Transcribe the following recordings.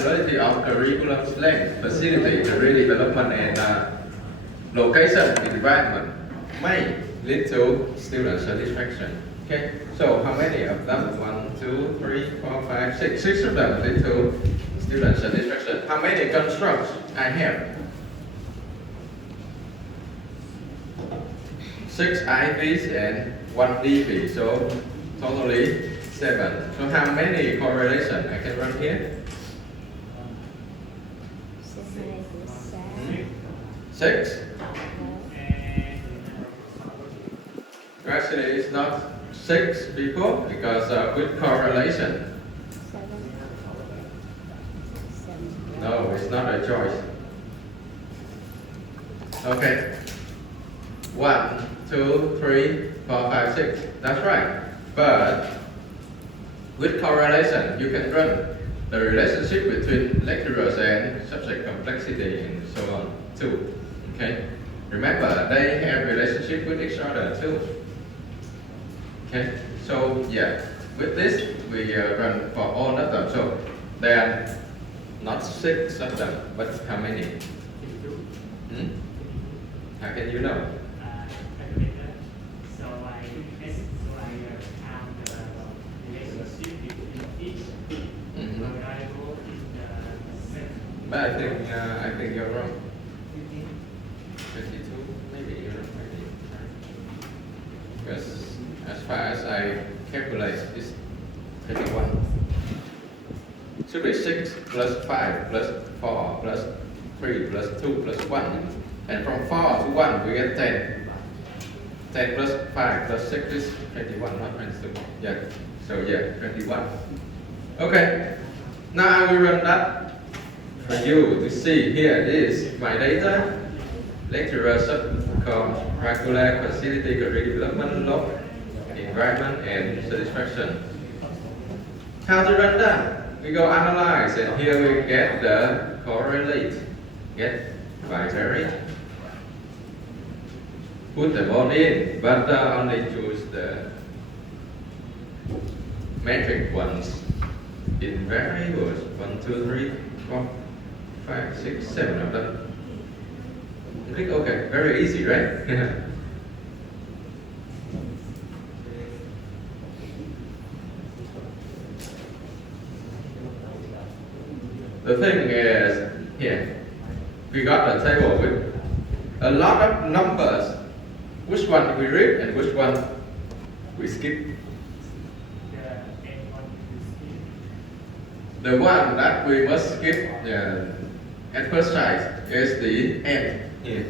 Quality of curriculum length, facility, career development, and location, environment may lead to student satisfaction. Okay, so how many of them? 1, 2, 3, 4, 5, 6. 6 of them lead to student satisfaction. How many constructs I have? 6 IVs and 1 DV, so totally 7. So how many correlation I can run here? 6? Actually, it's not 6 people because with correlation. No, it's not a choice. Okay. 1, 2, 3, 4, 5, 6. That's right. But with correlation, you can run the relationship between lecturers and subject complexity and so on too. Okay. Remember, they have relationship with each other too. Okay. So yeah, with this we run for all of them. So there are not 6 of them, but how many? How can you know? So I count the relationship between each variable in the set. But I think you're wrong. 22, maybe you're wrong. Because as far as I calculate, it's 21. Should be 6 plus 5 plus 4 plus 3 plus 2 plus 1. And from 4 to 1 we get 10. 10 plus 5 plus 6 is 21, not 22. Yeah. So yeah, 21. Okay. Now I will run that for you to see. Here it is my data. Lecturer, subcom, regular, facility, career development, log, environment, and satisfaction. How to run that? We go analyze, and here we get the correlate. Get binary. Put them all in, but only choose the metric ones in variables. 1, 2, 3, 4, 5, 6, 7 of them. Click OK. Very easy, right? The thing is, here, we got a table with a lot of numbers. Which one we read and which one we skip? The one that we must skip at first sight is the end here.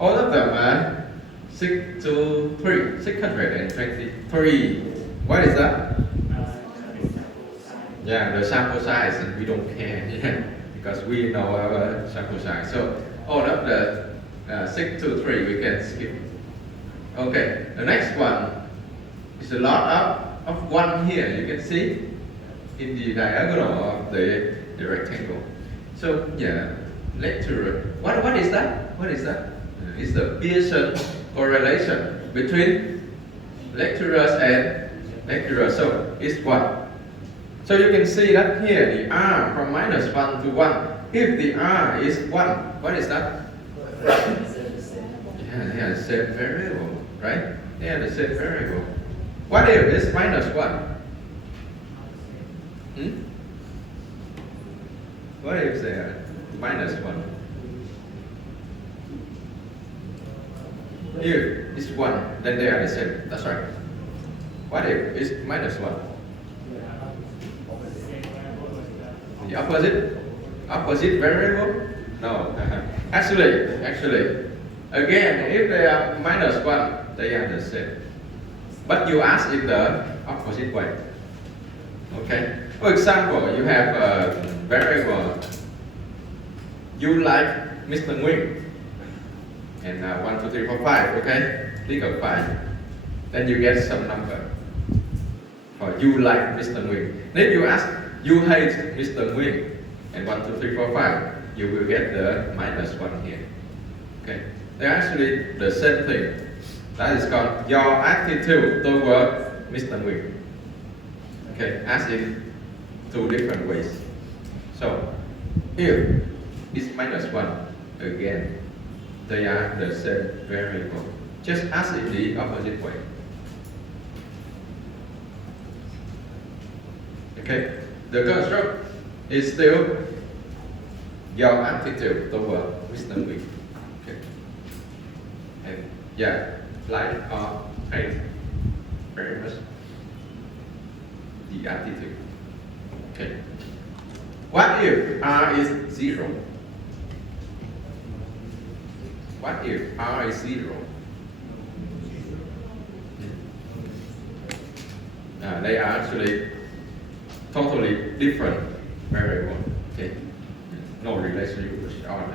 All of them are 623, 623. What is that? Yeah, the sample size, and we don't care because we know our sample size. So all of the 623 we can skip. Okay, the next one is a lot of 1 here. You can see in the diagonal of the rectangle. So yeah, lecturer. What is that? What is that? It's the Pearson correlation between lecturers and lecturers. So it's 1. So you can see that here the R from -1 to 1. If the R is 1, what is that? Yeah, they are the same variable, right? They are the same variable. What if it's -1? What if they are -1? If it's 1, then they are the same. That's right. What if it's -1? The opposite variable? No. Actually, again, if they are -1, they are the same. But you ask in the opposite way. Okay. For example, you have a variable. You like Mr. Nguyen, and 1, 2, 3, 4, 5. Okay. Click on 5. Then you get some number. Or you like Mr. Nguyen. Then you ask. You hate Mr. Nguyen, and 1, 2, 3, 4, 5. You will get the -1 here. Okay, they're actually the same thing. That is called your attitude toward Mr. Nguyen. Okay, asked in 2 different ways. So If it's -1, again, they are the same variable, just as in the opposite way. Okay, the construct is still your attitude toward Mr. Week. Okay, and yeah, like or hate, very much the attitude. Okay, what if R is 0? What if R is 0? They are actually totally different variable. Okay, no relationship with each other.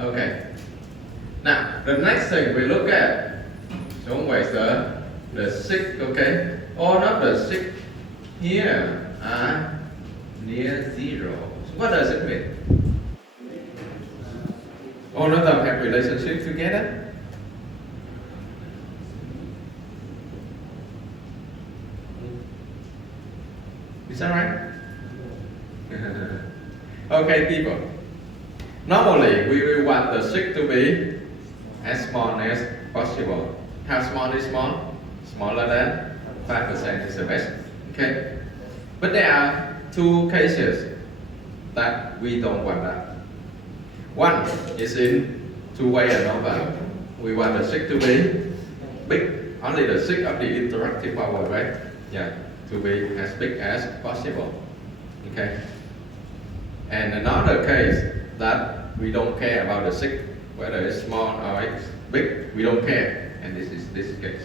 Okay. Now the next thing we look at is always the sig. Okay, all of the sig here are near 0. So what does it mean? All of them have relationship together. Is that right? Okay, people. Normally, we will want the sig to be as small as possible. How small is small? Smaller than 5% is the best. Okay. But there are two cases that we don't want that. One is in two-way ANOVA. We want the sig to be big, only the sig of the interactive power, right? Yeah, to be as big as possible. Okay. And another case that we don't care about the sig, whether it's small or it's big, we don't care. And this is this case.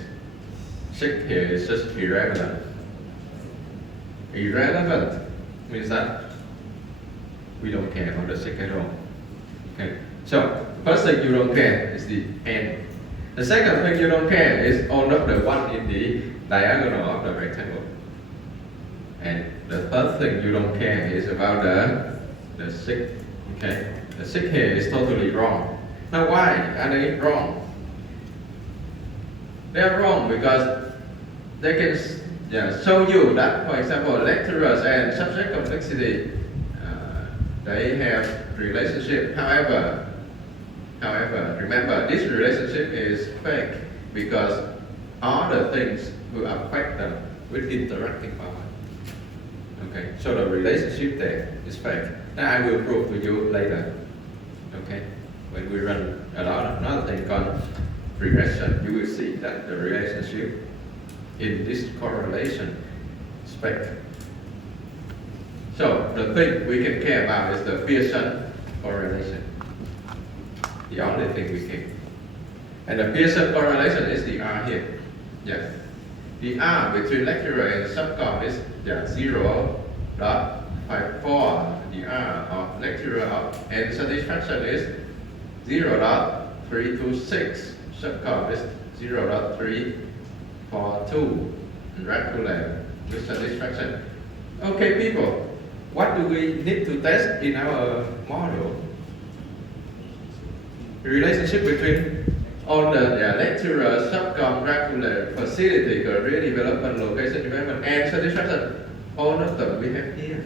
Sig here is just irrelevant. Irrelevant means that we don't care about the sig at all. Okay. So first thing you don't care is the n. The second thing you don't care is all of the one in the diagonal of the rectangle. And the third thing you don't care is about the sig. Okay. The sig here is totally wrong. Now why are they wrong? They are wrong because they can show you that, for example, lecturers and subject complexity, they have relationship. However, remember this relationship is fake because all the things will affect them with interacting power. Okay, so the relationship there is fake. Now I will prove to you later. Okay, when we run a lot of another thing called regression, you will see that the relationship in this correlation is fake. So the thing we can care about is the Pearson correlation. The only thing we care. And the Pearson correlation is the R here. Yes. The R between lecturer and subcom is 0.54. The R of lecturer and satisfaction is 0.326. Subcom is 0.342. And regular with satisfaction. Okay, people. What do we need to test in our model? The relationship between all the lecturer, subcom, regular, facility, career development, location development, and satisfaction. All of them we have here.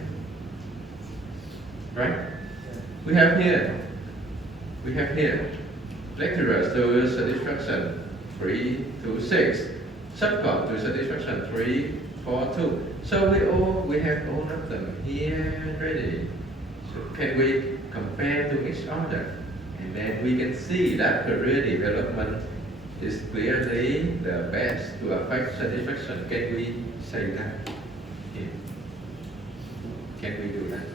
Right? We have here. Lecturers to satisfaction 3 to 6. Subcom to satisfaction 3, 4, 2. So we have all of them here ready. So can we compare to each other? And then we can see that career development is clearly the best to affect satisfaction. Can we say that? Here. Can we do that?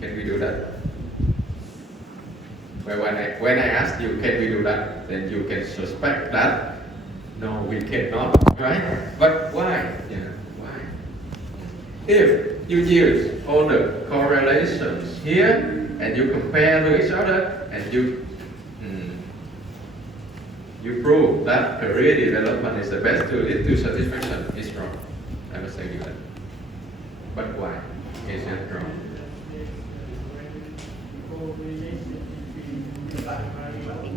Can we do that? Well, when I ask you, can we do that? Then you can suspect that no, we cannot, right? But why? Yeah, why? If you use all the correlations here and you compare to each other and you prove that career development is the best to lead to satisfaction, it's wrong. I must say you that. But why is it wrong?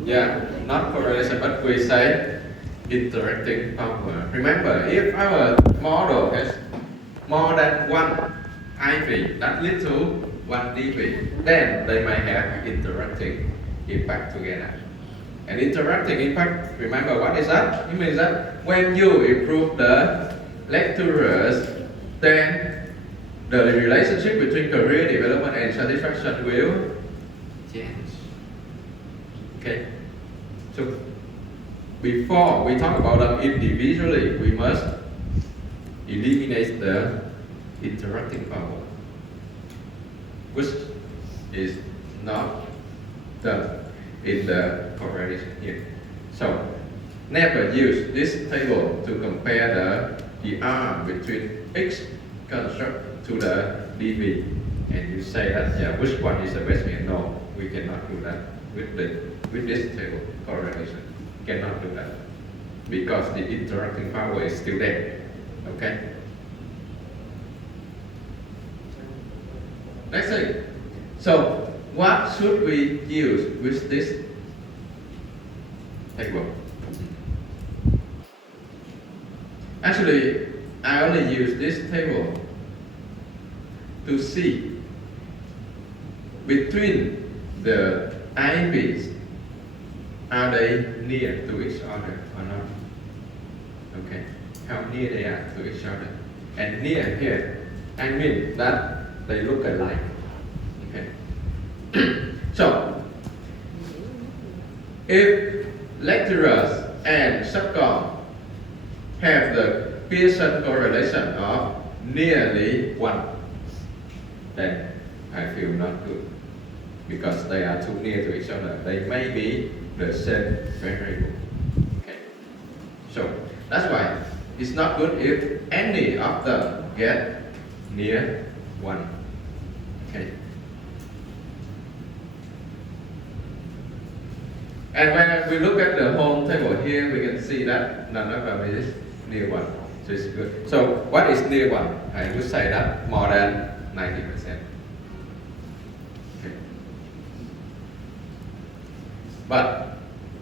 Yeah, not correlation, but we say interacting power. Remember, if our model has more than one IV that leads to one dV, then they might have interacting impact together. And interacting impact, remember what is that? It means that when you improve the lecturers, then the relationship between career development and satisfaction will change. Okay? So before we talk about them individually, we must eliminate the interacting power, which is not done in the correlation here. So never use this table to compare the R between each construct to the dV, and you say that yeah, which one is the best here? No, we cannot do that with this table correlation. Cannot do that because the interacting power is still there. Okay. Let's see. So what should we use with this table? Actually, I only use this table to see between the IVs, are they near to each other or not? Okay, how near they are to each other. And near here, I mean that they look alike. Okay. So, if lecturers and subcom have the Pearson correlation of nearly 1, then I feel not good because they are too near to each other. They may be the same variable. Okay. So that's why it's not good if any of them get near 1. Okay. And when we look at the whole table here, we can see that none of them is near 1. So it's good. So what is near 1? I would say that more than 90%. Okay. But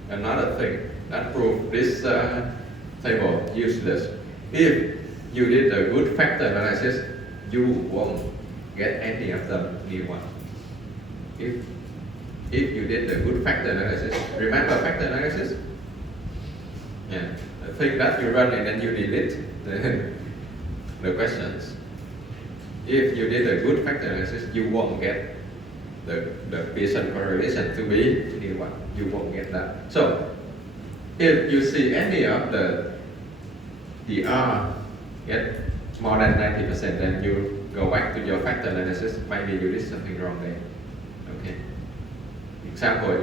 another thing that proves this table useless. If you did a good factor analysis, you won't get any of them near 1. If you did a good factor analysis, remember factor analysis? Yeah, the thing that you run and then you delete the questions. If you did a good factor analysis, you won't get the Pearson correlation to be near 1. You won't get that. So if you see any of the R get more than 90%, then you go back to your factor analysis. Maybe you did something wrong there. Okay. Example,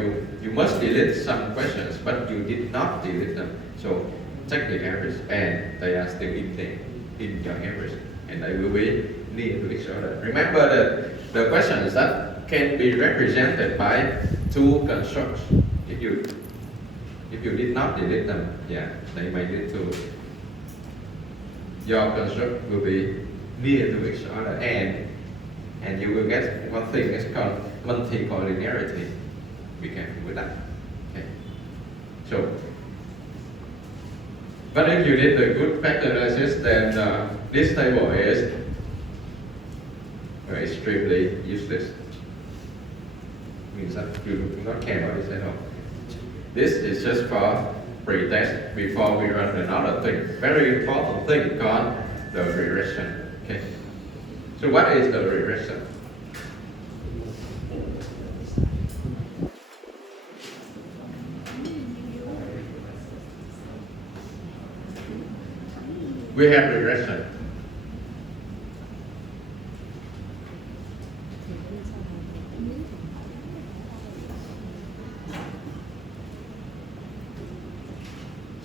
you must delete some questions, but you did not delete them. So check the average, and they are still in there, in your average, and they will be near to each other. Remember that the questions that can be represented by 2 constructs. If you did not delete them, yeah, they may lead to your construct will be near to each other, and you will get one thing is called multicollinearity. Be careful with that. Okay. So, but if you did the good factor analysis, then this table is extremely useless. Means that you do not care about this at all. This is just for pre-test before we run another thing, very important thing called the regression. Okay. So what is the regression? We have regression.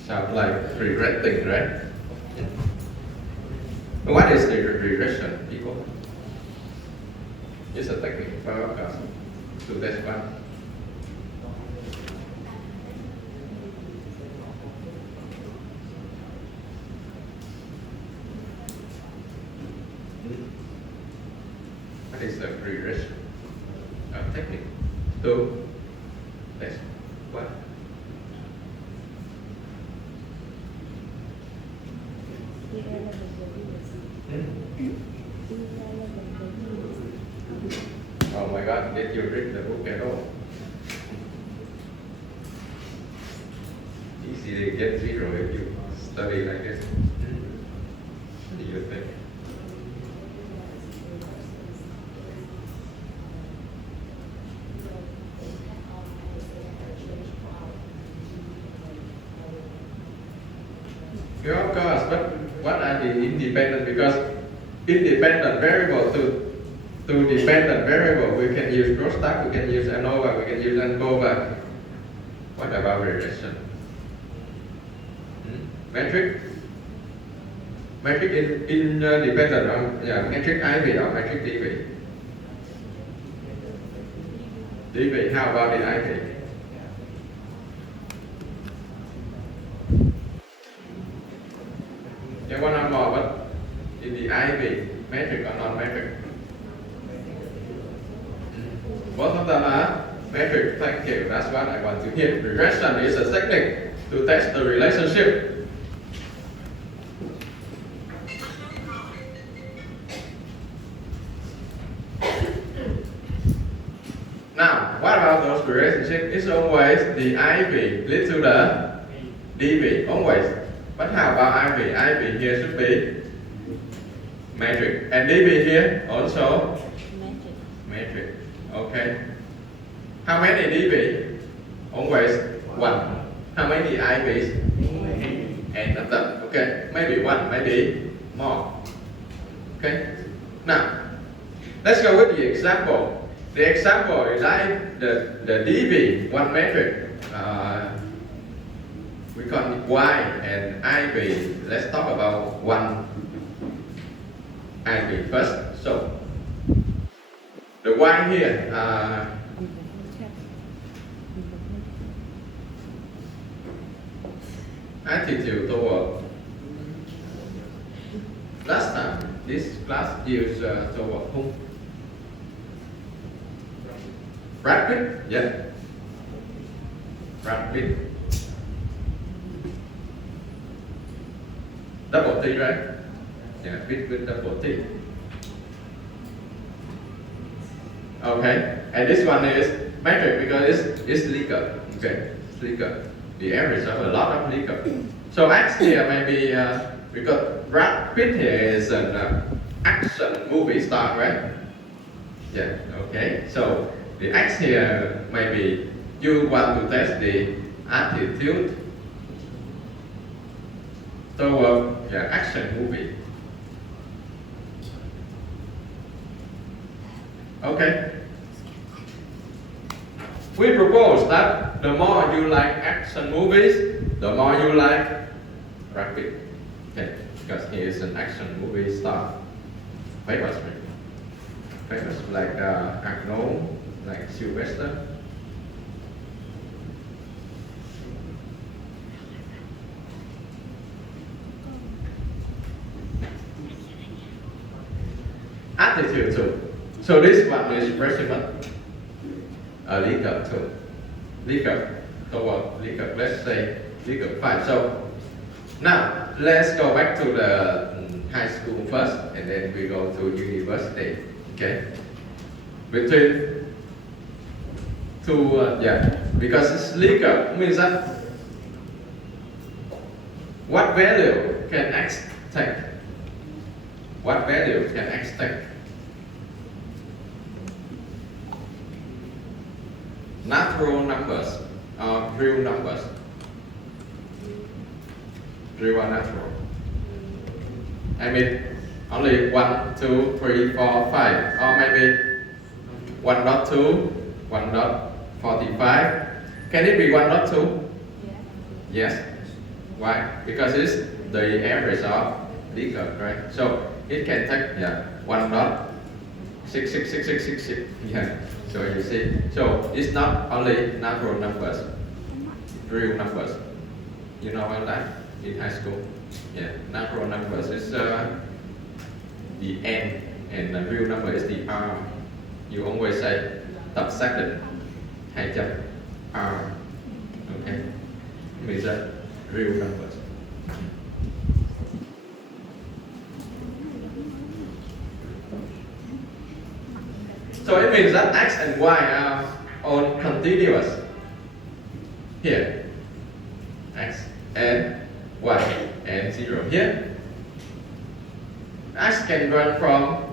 Sounds like regretting, right? What is the regression, people? It's a technique to test one. What is the regression? A technique to test what? Oh my God, did you read the book at all? Easy to get zero if you study like this. What do you think? Yeah, of course, but what are the independent? Because independent variable to dependent variable, we can use crosstalk, we can use ANOVA, we can use ANCOVA. What about regression? Metric? Metric in dependent on metric IV or metric DV? DV, how about the IV? Yeah, one more, but in the IV, metric or non-metric? Both of them are metric. Thank you. That's what I want to hear. Regression is a technique to test the relationship. Now, what about those relationships? It's always the IV lead to the DV, always. But how about IV? IV here should be metric. And DV here also metric. Okay. How many DV? Always one. How many IVs? And of them. Okay. Maybe one, maybe more. Okay. Now, let's go with the example. The example is like the DV, one metric. We call it Y and IV. Let's talk about one IV first. So, the Y here, attitude toward. Last time, this class used toward whom? Brad Pitt? Yeah. Brad Pitt. Double T, right? Yeah, Pitt with double T. Okay, and this one is metric because it's legal. Okay, it's legal. The average of a lot of legal. So X here maybe because Brad Pitt here is an action movie star, right? Yeah. Okay. So the X here maybe you want to test the attitude toward action movie. Okay. We propose that the more you like action movies, the more you like Brad Pitt. Okay, because he is an action movie star. Famous, maybe. Famous like Arnold, like Sylvester. Attitude too. So this one is resume. Legal too. Legal toward legal. Let's say legal 5. So now let's go back to the high school first, and then we go to university. Okay. Between two, because it's legal means that what value can X take? What value can X take? Natural numbers or real numbers? Real or natural? I mean, only 1, 2, 3, 4, 5, or maybe 1.2, 1.45. Can it be 1.2? Yes. Why? Because it's the average of legal, right? So it can take 1.66666. Yeah. So you see, so it's not only natural numbers, real numbers. You know about that in high school? Yeah, natural numbers is the N, and the real number is the R. You always say tập xác định 2 chấm R. Okay, means that real numbers. So it means that x and y are on continuous. Here, x and y and 0 here. X can run from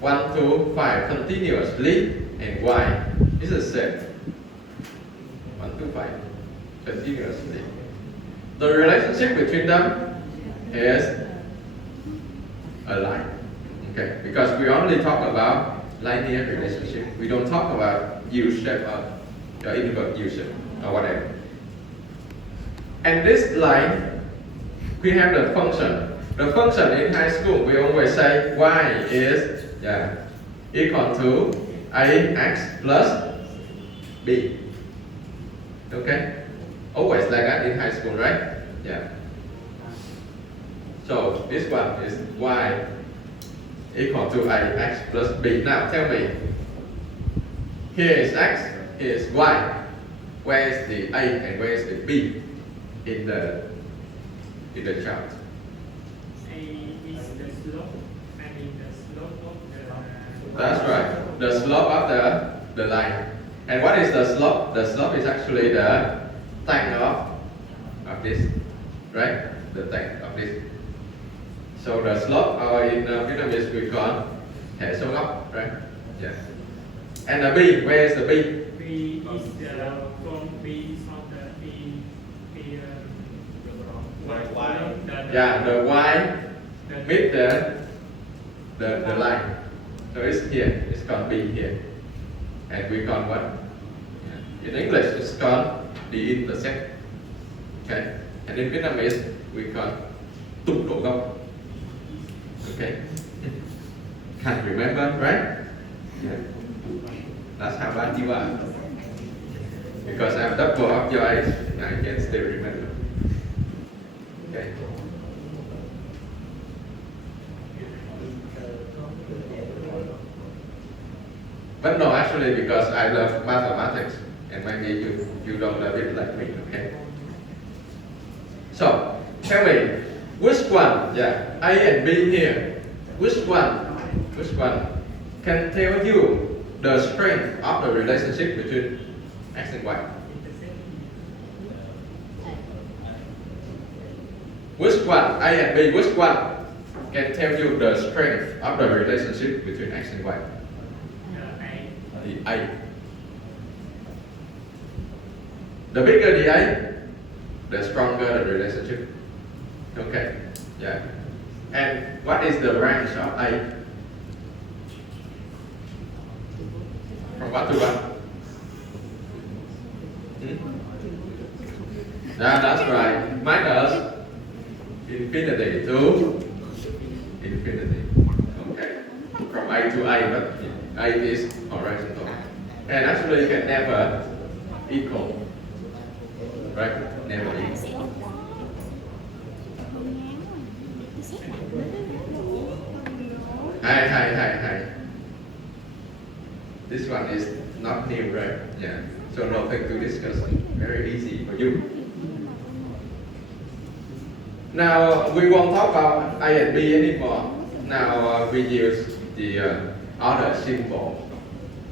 1 to 5 continuously, and y is the same. 1 to 5 continuously. The relationship between them is a line. Okay, because we only talk about linear relationship. We don't talk about U-shape or inverse U-shape or whatever. And this line, we have the function. The function in high school, we always say y is equal to ax plus b. Okay? Always like that in high school, right? Yeah. So this one is y equal to ax plus b. Now tell me, here is x, here is y. Where is the a and where is the b in the chart? A is the slope, I mean the slope of the. That's right. The slope of the line. And what is the slope? The slope is actually the tan of this, right? The tan of this. So the slope, or in Vietnamese we call hệ số góc, right? Yeah. And the b, where is the b? B is the from B is of the Yeah, the y meet the line. So it's here. It's called b here. And we call what? In English, it's called the intersect. Okay. And in Vietnamese, we call trục độ góc. Okay. Can't remember, right? Yeah. That's how bad you are. Because I'm double of your age, I can still remember. Okay. But no, actually, because I love mathematics, and maybe you don't love it like me, okay? So, tell me, which one, A and B here, which one can tell you the strength of the relationship between X and Y? Which one, A and B, which one can tell you the strength of the relationship between X and Y? The A. The bigger the A, the stronger the relationship. Okay, yeah. And what is the range of A? From what to what? Yeah, that's right. Minus infinity to infinity. Okay. From A to A, but A is horizontal. And actually you can never equal. Right? Never equal. Hi. This one is not new, right? Yeah. So nothing to discuss. Very easy for you. Now we won't talk about A and B anymore. Now we use the other symbol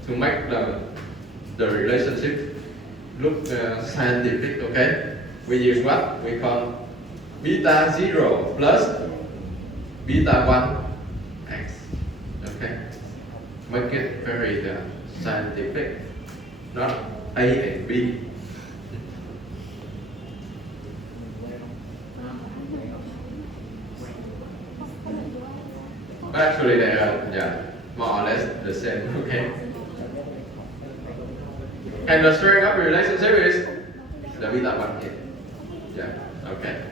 to make the relationship look scientific. Okay? We use what we call beta 0 plus beta 1 x. Okay? Make it very scientific, not A and B. But actually they are more or less the same, okay? And the strength of the relationship is the beta 1 here. Yeah, okay.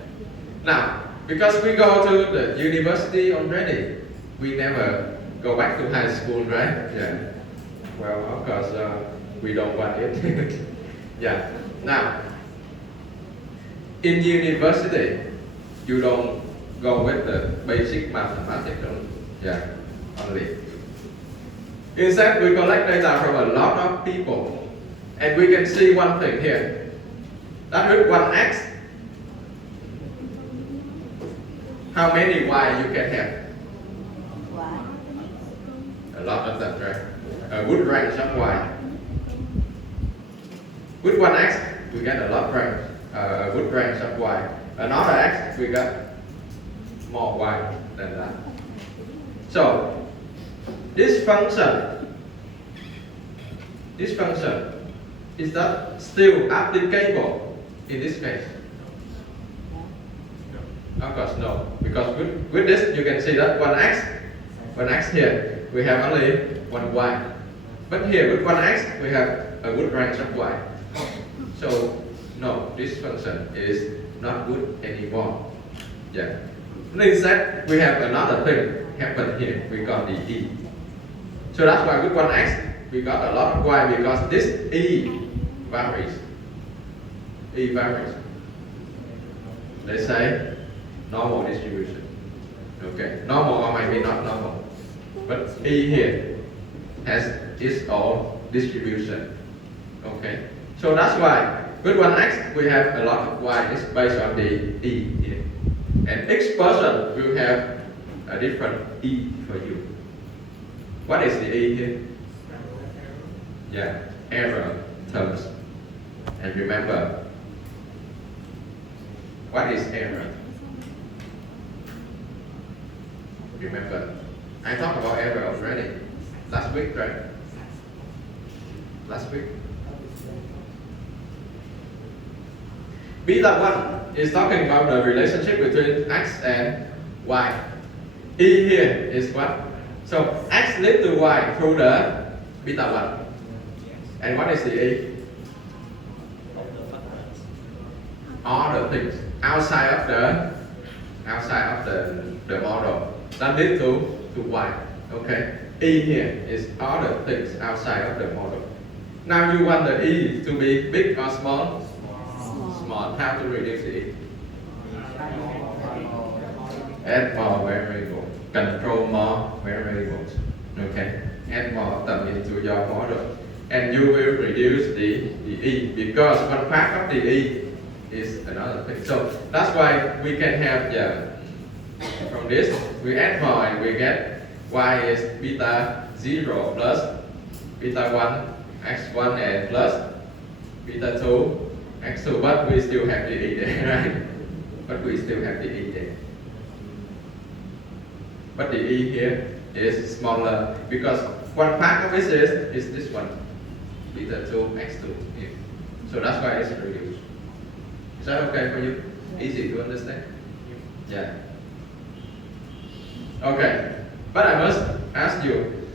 Now, because we go to the university already, we never go back to high school, right? Yeah. Well, of course, we don't want it. Yeah. Now, in university, you don't go with the basic mathematics, only. Instead, we collect data from a lot of people, and we can see one thing here. That with 1x, how many y you can have? A lot of them, right? a good range of y. With one x, we get a lot range, a good range of y. Another x, we got more y than that. So this function is that still applicable in this case? Of course no, because with this you can see that one x here we have only one y, but here with one x we have a good range of y. So no, this function is not good anymore. Yeah. Instead we have another thing happen here. We got the e. So that's why with one x we got a lot of y, because this e varies. E varies. Let's say normal distribution. Okay, normal or maybe not normal, but e here has its own distribution. Okay, so that's why with one x we have a lot of y is based on the e here, and each person will have a different e for you. What is the e here? Yeah, error terms. And remember, what is error? Remember, I talked about error already last week, right? Last week. Beta 1 is talking about the relationship between x and y. E here is what? So x leads to y through the beta 1. And what is the e? All the things outside of the model that lead to y. Okay. E here is all the things outside of the model. Now you want the e to be big or small? Small. How to reduce the e? Add more variable. Control more variables. Okay. Add more of them into your model, and you will reduce the e, because one part of the e is another thing. So that's why we can have from this we add more and we get y is beta 0 plus beta 1 x1 and plus beta 2 x2, but we still have the e there, right? But we still have the e there. But the e here is smaller because one part of it is this one, beta 2 x2 here. So that's why it's reduced. Is that okay for you? Easy to understand? Yeah. Okay. But I must ask you,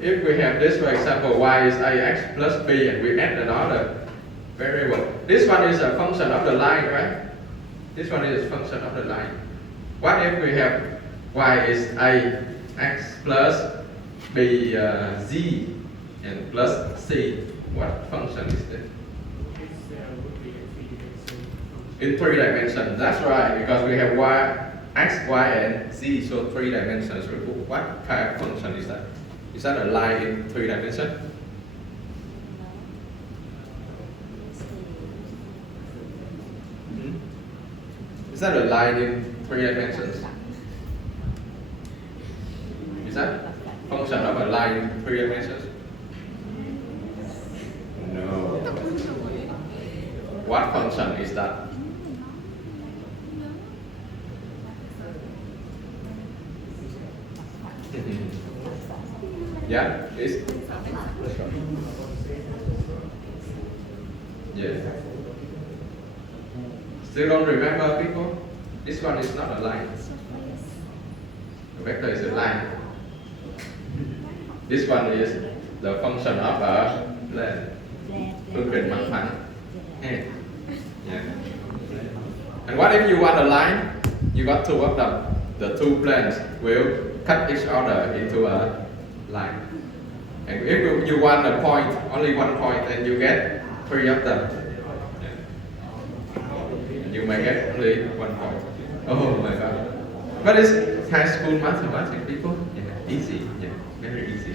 if we have this, for example, y is ax plus b, and we add another variable. This one is a function of the line, right? This one is a function of the line. What if we have y is ax plus b z and plus c? What function is this? In 3 dimensions. That's right, because we have y, x, y, and z, so 3 dimensions. What kind of function is that? Is that a line in 3 dimensions? Is that a line in 3 dimensions? Is that function of a line in 3 dimensions? No. What function is that? Yeah, it's yeah. Still don't remember, people? This one is not a line. The vector is a line. This one is the function of a plane. Yeah. And what if you want a line? You got two of them. The two planes will cut each other into a line. And if you want a point, only one point, and you get 3 of them. And you may get only 1 point. Oh my god. But it's high school mathematics, people. Yeah, easy. Yeah, very easy.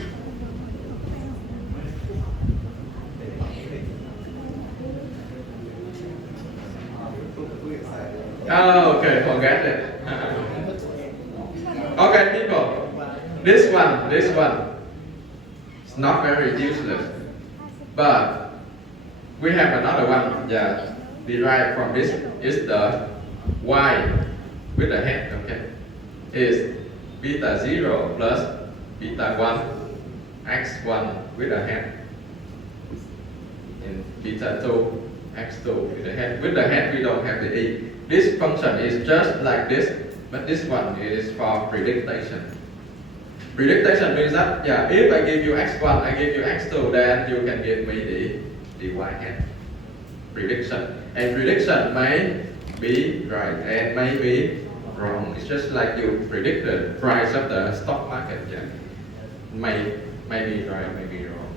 Oh, okay, forget it. Okay, people. This one is not very useless. But we have another one that derived from this is the y with the head, okay? Is beta 0 plus beta 1 x1 with the head. And beta 2 x2 with the head. With the head we don't have the e. This function is just like this, but this one is for prediction. Prediction means that if I give you x1, I give you x2, then you can give me the y hat. Prediction. And prediction may be right and may be wrong. It's just like you predict the price of the stock market. May be right, may be wrong.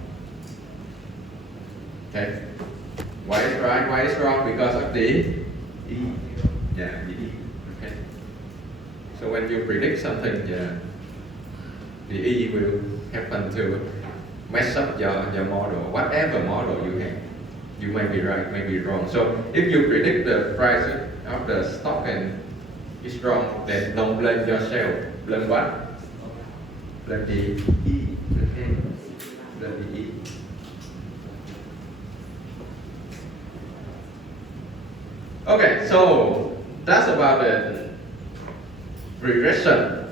Okay. Why is right? Why is wrong? Because of the e. The e. Okay. So when you predict something, the E will happen to mess up your model, whatever model you have. You may be right, may be wrong. So if you predict the price of the stock and it's wrong, then don't blame yourself. Blame what? Blame the E. Okay. Blame the E. Okay, so that's about the regression.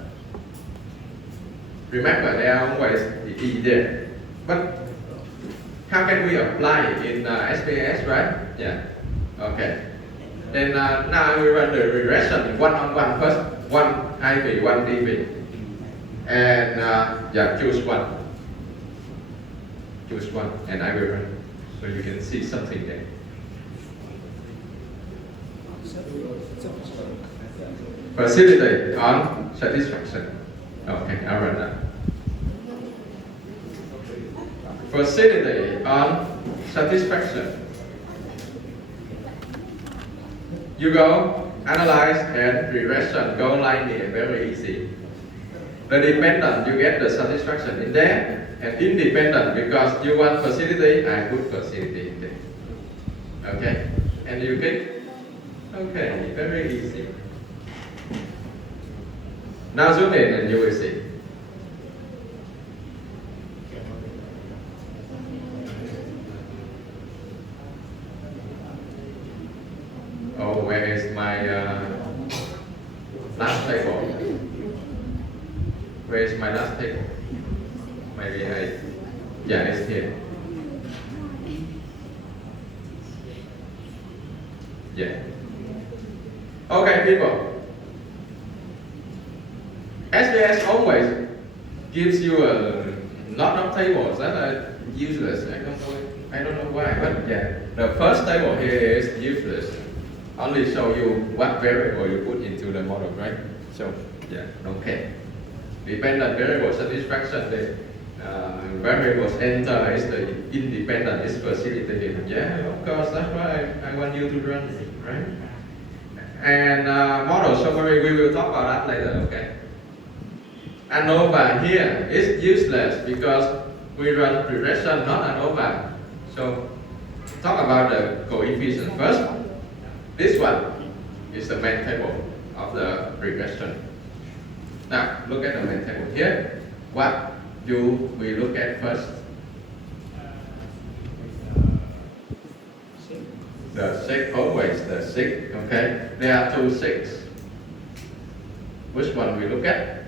Remember, there are always the E there. But how can we apply it in SPS, right? Yeah. Okay. Then now we run the regression one-on-one first. One IV, one DV. And choose one. Choose one, and I will run. So you can see something there. Facilitate on satisfaction. Okay, I'll run that. Facilitate on satisfaction. You go, analyze and regression, go linear, very easy. The dependent, you get the satisfaction in there, and independent, because you want facility, I put facility in there. Okay, and you click. Okay, very easy. Now zoom in and you will see. Oh, where is my last table? Where is my last table? Maybe it's here. Yeah. Okay, people. SPS always gives you a lot of tables that are useless. I don't know why, but the first table here is useless. Only show you what variable you put into the model, right? So don't care. Dependent variable satisfaction, the variables enter is the independent, is facilitated. Yeah, of course, that's why I want you to run it, right? And model summary, we will talk about that later, okay? ANOVA here is useless because we run regression, not ANOVA. So talk about the coefficient first. This one is the main table of the regression. Now look at the main table here. What do we look at first? The sig, always the sig, okay? There are two sigs. Which one we look at?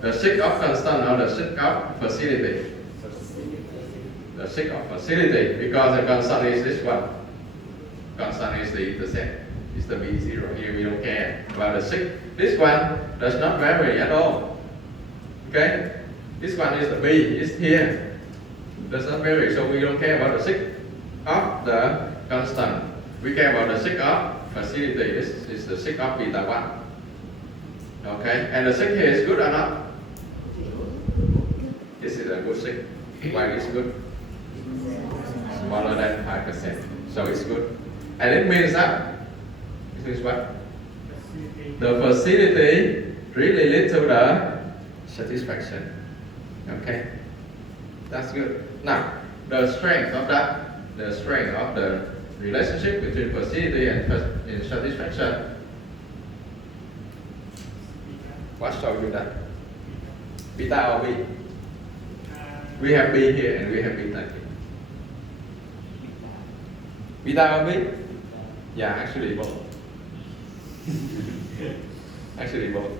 The sig of constant or the sig of facility? The sig of facility, because the constant is this one. Constant is the intercept. It's the B0 here, we don't care about the sig. This one does not vary at all. Okay? This one is the B, it's here. Does not vary, so we don't care about the sig of the constant. We care about the sig of facility. This is the sig of beta 1. Okay, and the sig here is good or not? This is a good sig. Why it's good? Smaller than 5%. So it's good. And it means that, it means what? The facility really leads to the satisfaction. Okay, that's good. Now, the strength of that, the strength of the relationship between facility and satisfaction. What show you that? Beta or B? Uh, We have B here and we have beta here. Beta or B? Yeah, actually both. Actually both.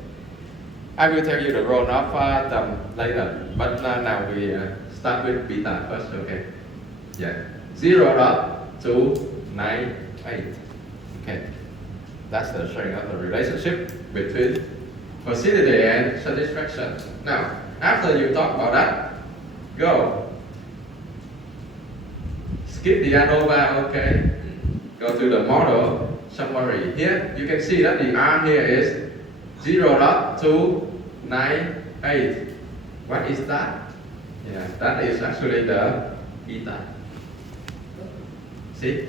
I will tell you the role of them later, but now we start with beta first, okay? Yeah, 0.298. Okay, that's the strength of the relationship between facility and satisfaction. Now, after you talk about that, go. Skip the ANOVA, okay? Go to the model summary. Here, you can see that the R here is 0.298. What is that? Yeah, that is actually the beta. See?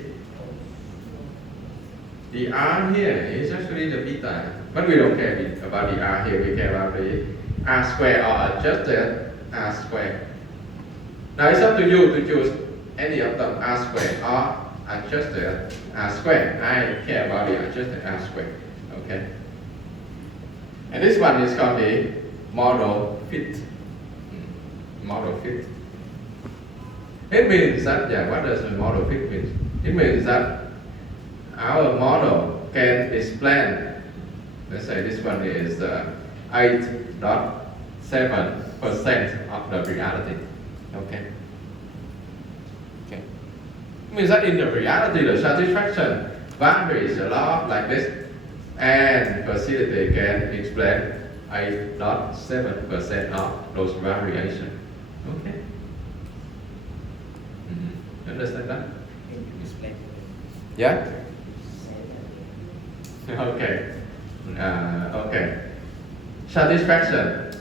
The R here is actually the beta. But we don't care about the R here, we care about the R square or adjusted R square. Now it's up to you to choose any of them, R square or adjusted R square. I care about the adjusted R square. Okay. And this one is called the model fit. Model fit. It means that, yeah, what does the model fit mean? It means that our model can explain, let's say this one is 8.7% of the reality. Okay. Okay. It means that in the reality, the satisfaction varies a lot like this, and facility can explain 8.7% of those variations. Okay. Understand that? Explain. Yeah? Okay. Okay. Satisfaction.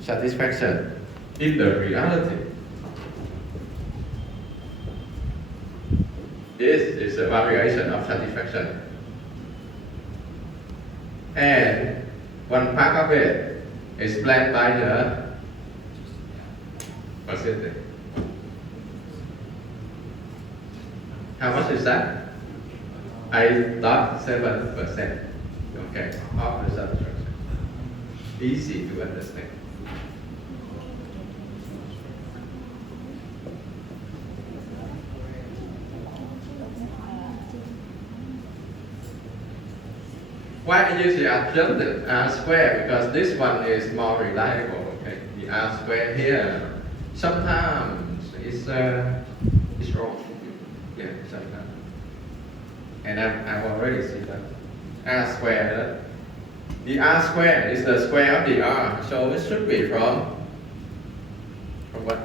Satisfaction in the reality. This is a variation of satisfaction. And one part of it is explained by the facility. How much is that? 8.7%. Okay, of the satisfaction. Easy to understand. Why I use the adjusted R square? Because this one is more reliable. Okay, the R square here sometimes it's wrong. Yeah, sometimes. And I've already seen that. R square, the R square is the square of the R, so it should be from what?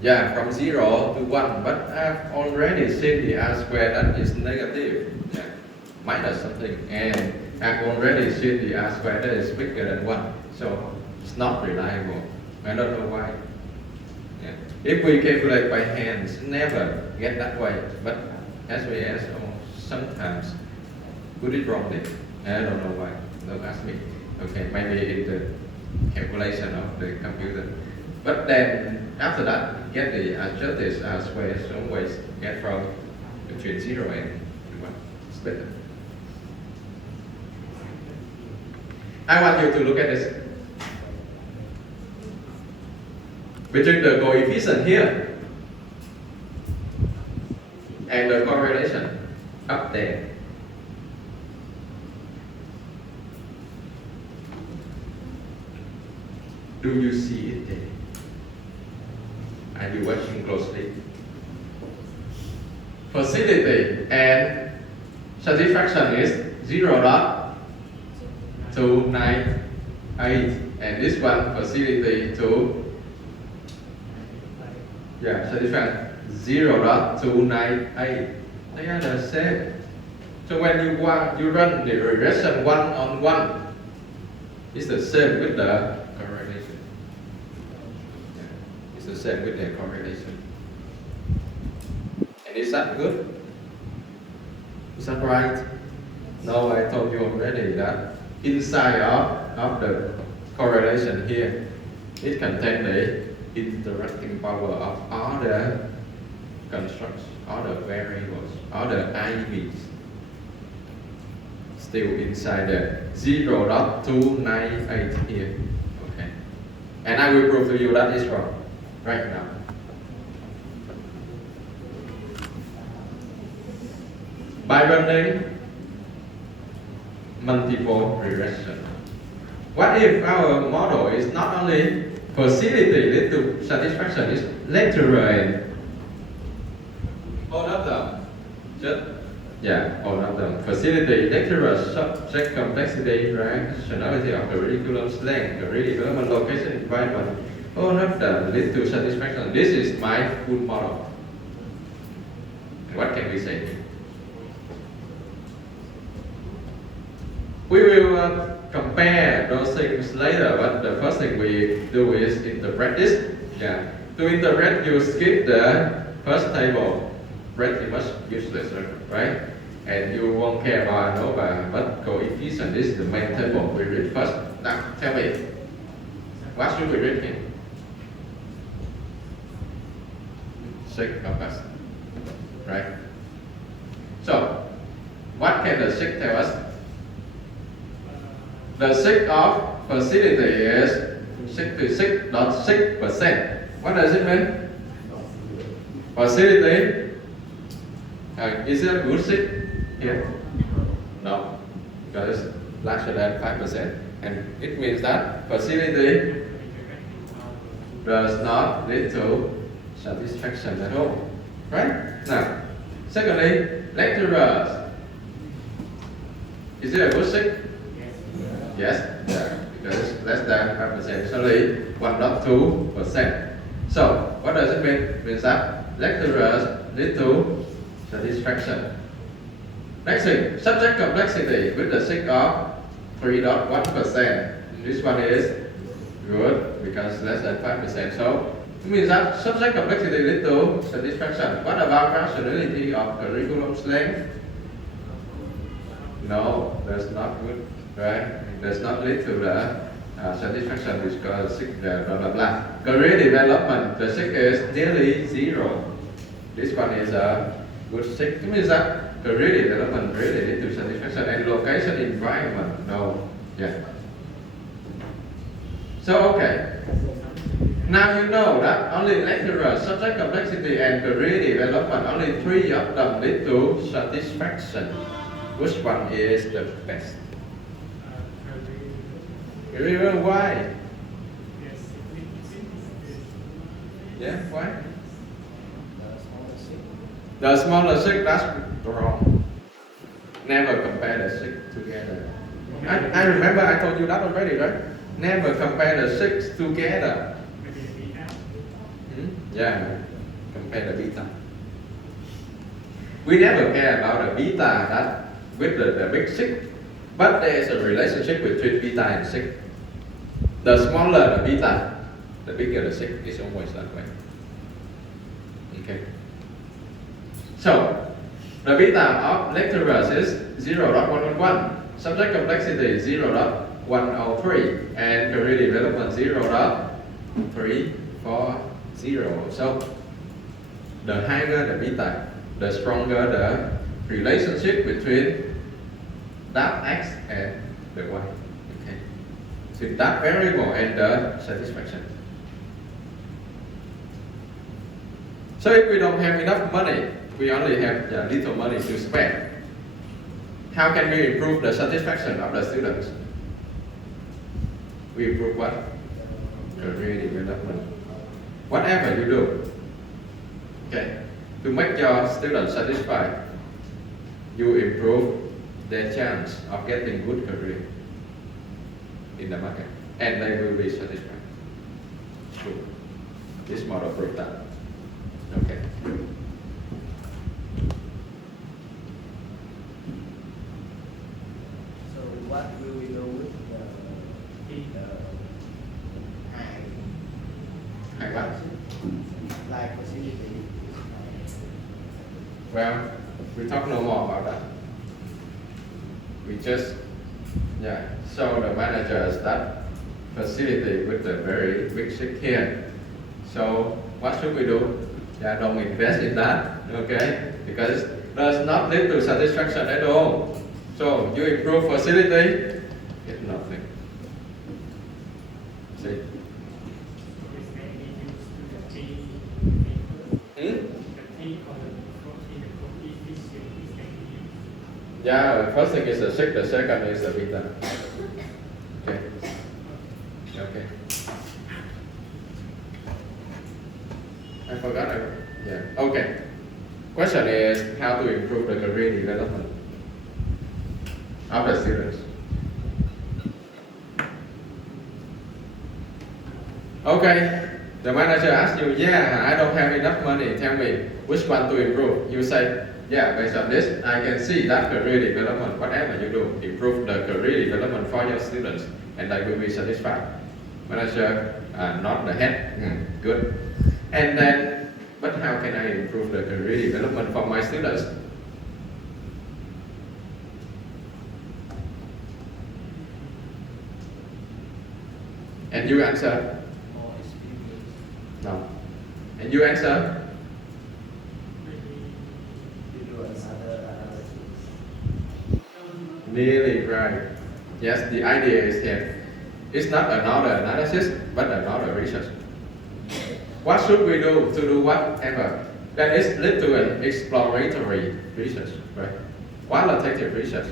Yeah, from 0 to 1, but I've already seen the R square that is negative, yeah, minus something, and I've already seen the R square that is bigger than 1, so it's not reliable. I don't know why. Yeah. If we calculate by hands, never get that way, but SAS sometimes put it wrongly. I don't know why, don't ask me. Okay, maybe in the calculation of the computer. But then after that, get the adjusted R square, always get from between 0 and 1. It's better. I want you to look at this. Between the coefficient here and the correlation up there. Do you see it there? Are you watching closely? Facility and satisfaction is 0.298, and this one facility to satisfaction 0.298. They are the same. So when you run the regression 1-on-1, it's the same with the correlation. It's the same with the correlation. And is that good? Is that right? No, I told you already that inside of the correlation here, it contains the interacting power of all the constructs, all the variables, all the IVs. still inside the 0.298 here. Okay. And I will prove to you that is wrong right now. By running multiple regression. What if our model is not only facility lead to satisfaction, it's lecturer and all of them. All of them. Facility, lecturer, subject complexity, rationality of curriculum, slang, career development, location, environment, all of them lead to satisfaction. This is my full model. And what can we say? We will compare those things later, but the first thing we do is interpret this. To interpret, you skip the first table, pretty much useless, right? And you won't care about ANOVA, but coefficient is the main table we read first. Now, tell me, what should we read here? Sig of us, right? So, what can the sig tell us? The sig of facility is 66.6%. What does it mean? Facility, is it a good sig here? No, because it's larger than 5%. And it means that facility does not lead to satisfaction at all. Right? Now, secondly, lecturers. Is it a good sig? Yes, because it's less than 5%, it's only 1.2%. So, what does it mean? It means that lecturers lead to satisfaction. Next thing, subject complexity with the sig of 3.1%. This one is good because less than 5%. So, it means that subject complexity lead to satisfaction. What about rationality of curriculum slang? No, that's not good, right? It does not lead to the satisfaction because blah blah blah. Career development, the sig is nearly 0. This one is a good sig. It means that career development really lead to satisfaction. And location environment, no. So okay. Now you know that only lecturer, subject complexity, and career development, only 3 of them lead to satisfaction. Which one is the best? Career, why? Why? The smaller sig, that's wrong. Never compare the sig together. I remember I told you that already, right? Never compare the sigs together. Compare the beta. We never care about the beta that with the big sig, but there is a relationship between beta and sig. The smaller the beta, the bigger the sig. Is always that way. Okay. So the beta of lecturers is 0.111, subject complexity 0.103, and career development 0.340. So the higher the beta, the stronger the relationship between that x and the y. Okay. So that variable and the satisfaction. So if we don't have enough money, we only have little money to spend, how can we improve the satisfaction of the students? We improve what? Career development. Whatever you do, okay, to make your students satisfied, you improve their chance of getting good career in the market, and they will be satisfied. True. This model proves that. Okay. So what will we do with the High what? like facility? Well, we talk no more about that. We just show the managers that facility with the very big sig here. So what should we do? Don't invest in that, okay? Because it does not lead to satisfaction at all. So you improve facility, get nothing. See? Is maybe used to the T, Hmm? the T or the coefficient is maybe used. Yeah, the first thing is the sig, the second is the beta. Okay. Okay. I forgot. Yeah. Okay. Question is how to improve the career development of the students. Okay. The manager asks you, yeah, I don't have enough money. Tell me which one to improve. You say, yeah, based on this, I can see that career development, whatever you do, improve the career development for your students, and they will be satisfied. Manager, not the head. Good. And then, but how can I improve the career development for my students? And you answer, More experience. no. And you answer, You do another analysis. nearly right. Yes, the idea is here. It's not another analysis, but another research. What should we do to do whatever? That is lead to an exploratory research, right? Qualitative research.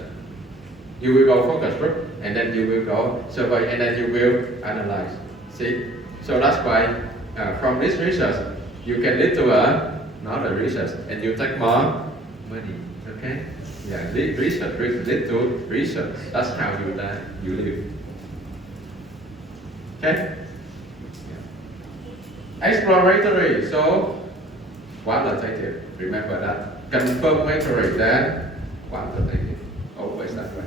You will go focus group, and then you will go survey, and then you will analyze. See? So that's why from this research, you can lead to another research, and you take more money. Okay? Yeah, research lead to research. That's how you live. Okay? Exploratory, so qualitative. Remember that. Confirmatory, then quantitative. Always that way.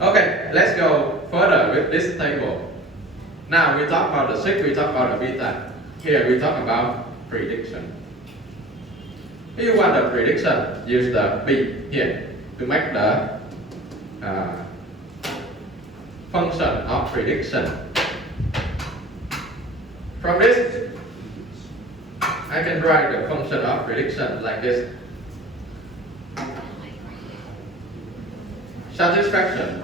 Okay, let's go further with this table. Now we talk about the sig, we talk about the beta. Here we talk about prediction. If you want the prediction, use the B here to make the function of prediction. From this, I can write the function of prediction like this. Satisfaction,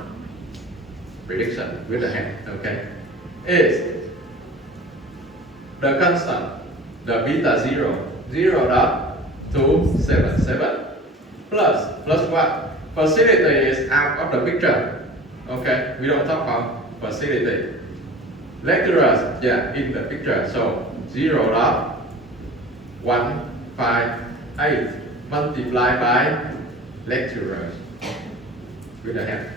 prediction with the hand, okay, is the constant, the beta 0.277 plus what? Facility is out of the picture. Okay, we don't talk about facility. Lecturers, yeah, in the picture. So 0.158 multiplied by lecturers with a hand.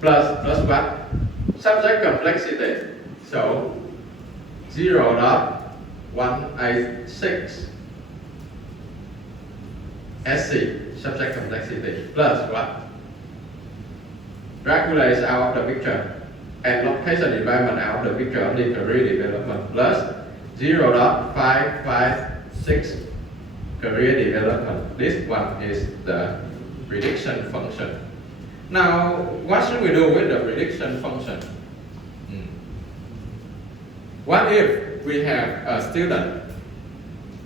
Plus what? Subject complexity. So 0.186 SC, subject complexity, plus what? Dracula is out of the picture. And location environment out of the picture, only career development, plus 0.556 career development. This one is the prediction function. Now, what should we do with the prediction function? What if we have a student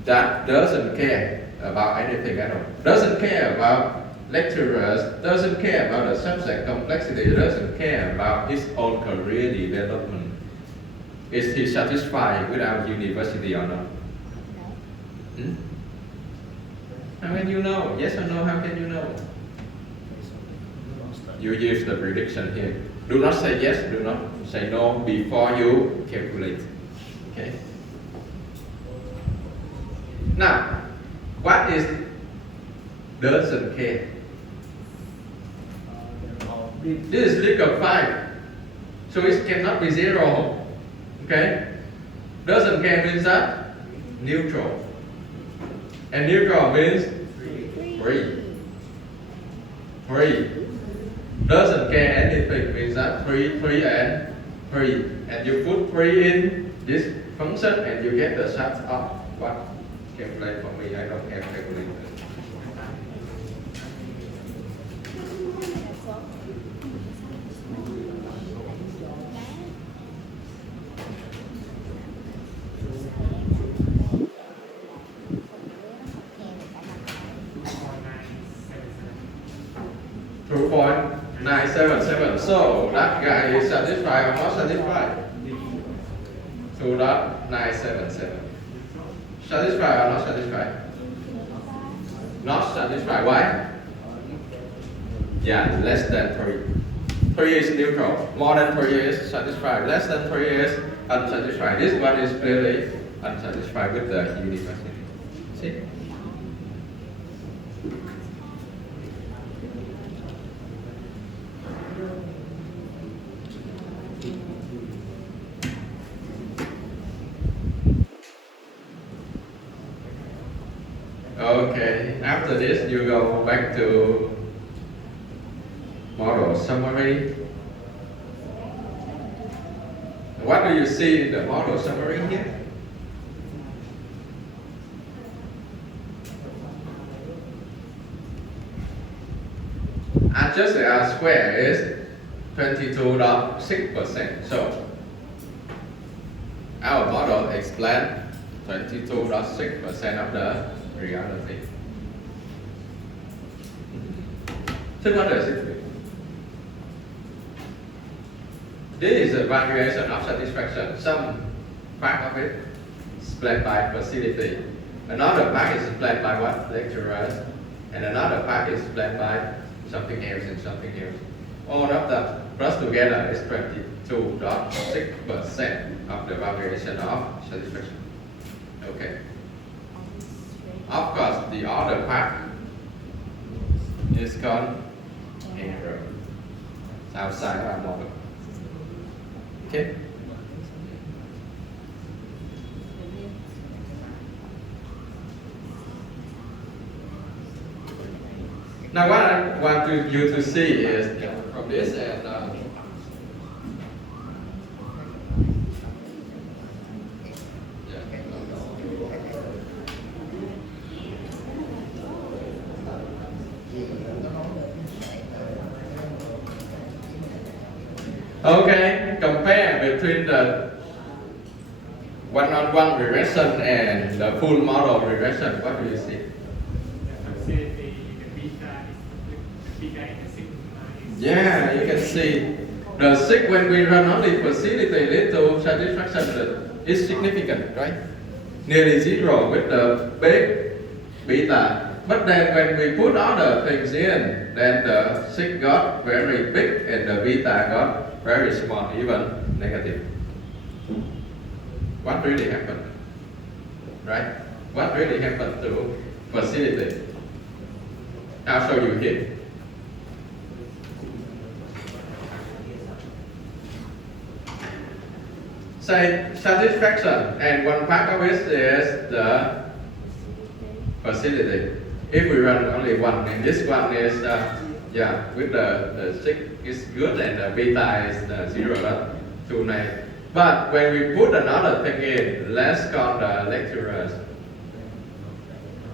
that doesn't care about anything at all, doesn't care about lecturers, doesn't care about the subject complexity, doesn't care about his own career development? Is he satisfied with our university or not? How can you know? Yes or no? How can you know? You use the prediction here. Do not say yes, do not say no before you calculate. Okay? Now, what is doesn't care? This is legal 5. So it cannot be 0. Okay? Doesn't care means that neutral. And neutral means free. Free. Doesn't care anything means that free and free. And you put free in this function and you get the sum of what? Calculate for me, I don't have calculator. that guy is satisfied or not satisfied? 2.977. Satisfied or not satisfied? Not satisfied. Why? Yeah, less than 3. 3 is neutral. More than 3 is satisfied. Less than 3 is unsatisfied. This one is clearly unsatisfied with the university. See? Okay, after this you go back to model summary. What do you see in the model summary here? Adjusted R square is 22.6%. So our model explains 22.6% of the reality. So what does it mean? This is a variation of satisfaction. Some part of it is explained by facility. Another part is explained by what? Lecturers. And another part is explained by something else and something else. All of them plus together is 22.6% of the variation of satisfaction. Okay. Of course, the other part is called error. It's outside our model. Okay. Now what I want you to see is from this and okay, compare between the one-on-one regression and the full model regression. What do you see? Yeah, you can see the sig when we run only facility lead to satisfaction is significant, right? Nearly zero with the big beta. But then when we put other things in, then the sig got very big and the beta got very small, even negative. What really happened? Right? What really happened to facility? I'll show you here. Say satisfaction, and one part of it is the facility. If we run only one, and this one is with the sig is good and the beta is 0.29. But when we put another thing in, let's call the lecturers,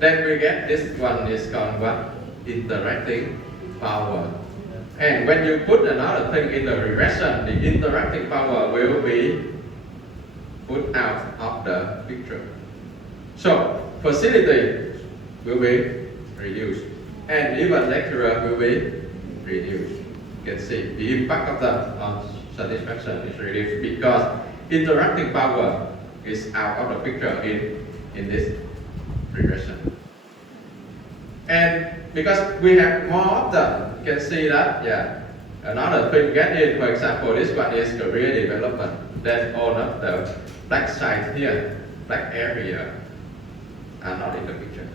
then we get this one is called what? Interacting power. And when you put another thing in the regression, the interacting power will be put out of the picture. So facility will be reduced, and even lecturer will be reduced. You can see the impact of that on satisfaction is reduced because interacting power is out of the picture in this regression. And because we have more of them, you can see that, another thing get in, for example, this one is career development. Then all of the black side here, black area are not in the picture.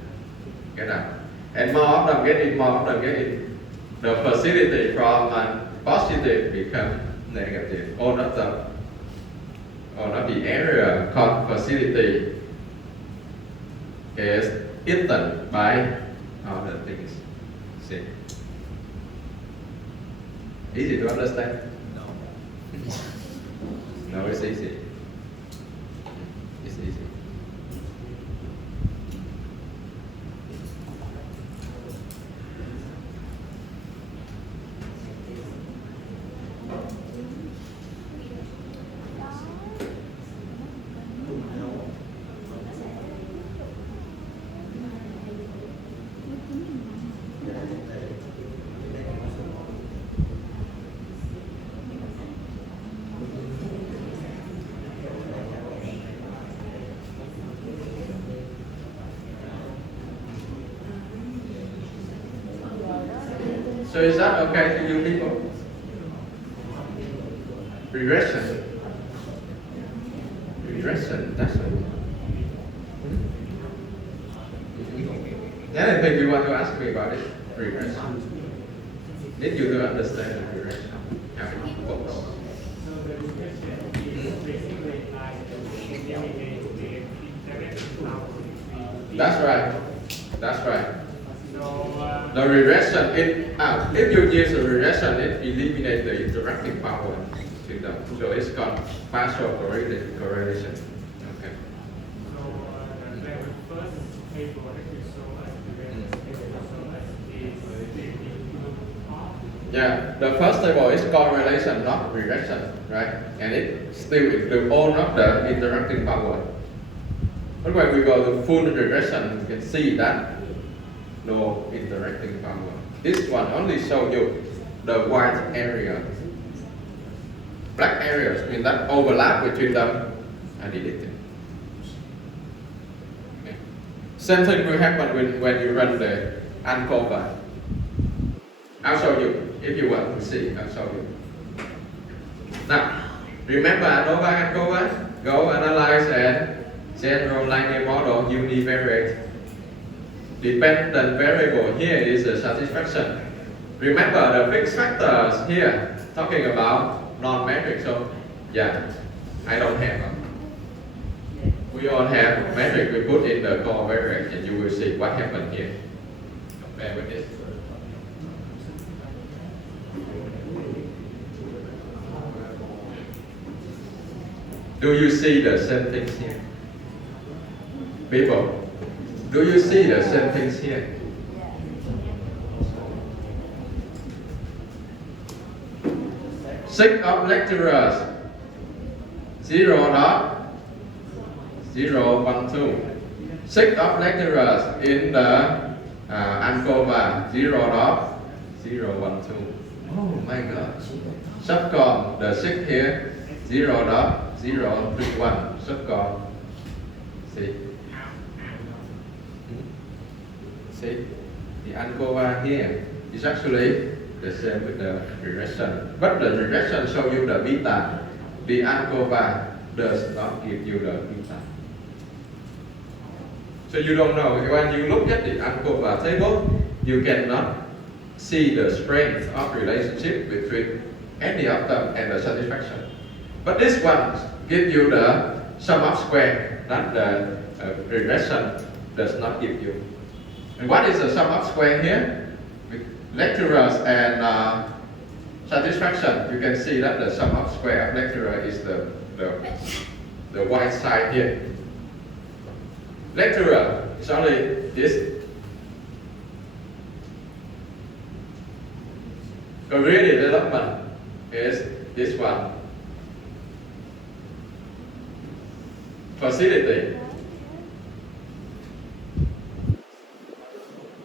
Get out. And more of them get in, more of them get in. The facility from positive become negative. All of the area called facility is eaten by other things. See? Easy to understand? No. No, it's easy. It's easy. So is that okay to you people? Regression. Regression, that's it. Anything you want to ask me about it? Regression. Need you to understand the regression, how it works. So the regression is basically like the interaction power between. That's right. That's right. So The regression, if you use the regression, it eliminates the interacting power between them. So it's called partial correlation. Okay. So the very first table that you show us, the very first table you show us is the Yeah, the first table is correlation, not regression, right? And it still includes all of the interacting power. But when we go to full regression, you can see that no interacting power. This one only shows you the white area. Black areas mean that overlap between them and deleted. Okay. Same thing will happen when you run the ANCOVA. I'll show you if you want to see. I'll show you. Now, remember ANOVA ANCOVA? Go analyze and general linear model univariate. Dependent variable here is the satisfaction. Remember the fixed factors here talking about non-metric. So yeah, I don't have them. We all have metric. We put in the covariance and you will see what happened here. Compare with this. Do you see the same things here? People, do you see the same things here? Six of lecturers, 0.012. Six of lecturers in the ANCOVA, 0.012. Oh my God. Subcom, the six here, 0.031. Subcom. See? See, the ANCOVA here is actually the same with the regression. But the regression shows you the beta. The ANCOVA does not give you the beta. So you don't know. When you look at the ANCOVA table, you cannot see the strength of relationship between any of them and the satisfaction. But this one gives you the sum of square that the regression does not give you. And what is the sum of square here? With lecturers and satisfaction, you can see that the sum of square of lecturer is the white side here. Lecturer is only this. Career development is this one. Facility.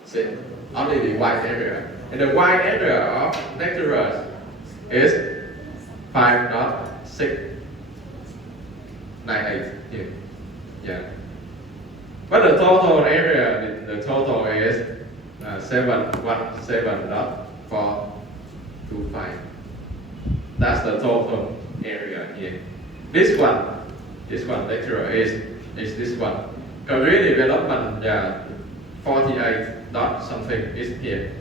See, only the white area. And the white area of lecturers is 5.698 here. Yeah. But the total area, the total is 717.425. That's the total area here. This one lecturer is this one. Career development, yeah, 48 dot something is here.